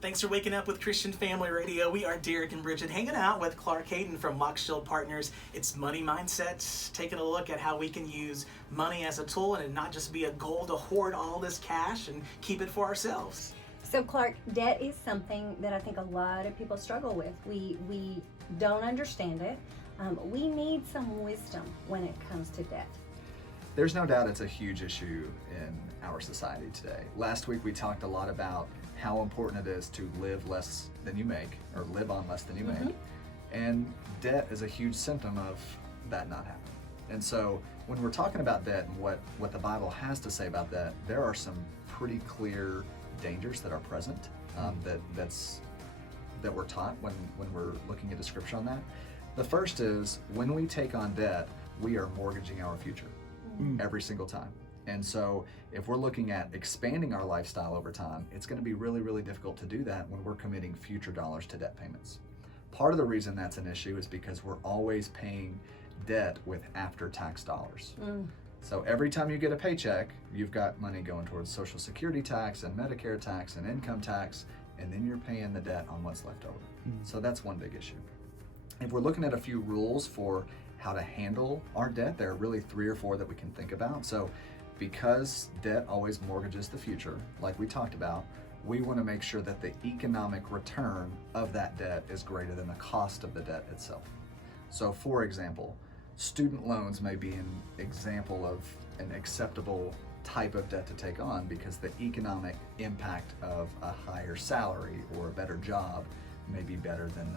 Thanks for waking up with Christian Family Radio. We are Derek and Bridget hanging out with Clark Hayden from Mock Shield Partners. It's Money Mindset, taking a look at how we can use money as a tool and not just be a goal to hoard all this cash and keep it for ourselves. So Clark, debt is something that I think a lot of people struggle with. We don't understand it. We need some wisdom when it comes to debt. There's no doubt it's a huge issue in our society today. Last week we talked a lot about how important it is to live less than you make, or live on less than you make. And debt is a huge symptom of that not happening. And so when we're talking about debt and what the Bible has to say about that, there are some pretty clear dangers that are present that we're taught when we're looking at a scripture on that. The first is, when we take on debt, we are mortgaging our future every single time. And so if we're looking at expanding our lifestyle over time, it's going to be really, really difficult to do that when we're committing future dollars to debt payments. Part of the reason that's an issue is because we're always paying debt with after-tax dollars. So every time you get a paycheck, you've got money going towards Social Security tax and Medicare tax and income tax, and then you're paying the debt on what's left over. So that's one big issue. If we're looking at a few rules for how to handle our debt, there are really 3 or 4 that we can think about. So because debt always mortgages the future, like we talked about, we want to make sure that the economic return of that debt is greater than the cost of the debt itself. So for example, student loans may be an example of an acceptable type of debt to take on because the economic impact of a higher salary or a better job may be better than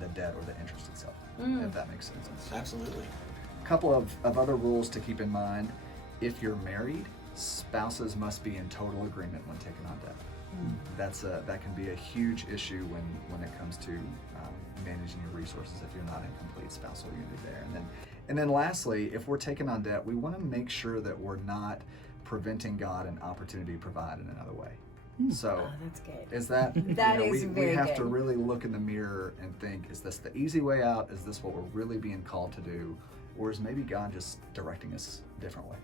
the debt or the interest itself, if that makes sense. Absolutely. A couple of other rules to keep in mind. If you're married, spouses must be in total agreement when taking on debt. That can be a huge issue when it comes to managing your resources if you're not in complete spousal unity there. And then lastly, if we're taking on debt, we want to make sure that we're not preventing God an opportunity to provide in another way. So that's good. is that very we have good. to really look in the mirror and think, is this the easy way out? Is this what we're really being called to do? Or is maybe God just directing us a different way?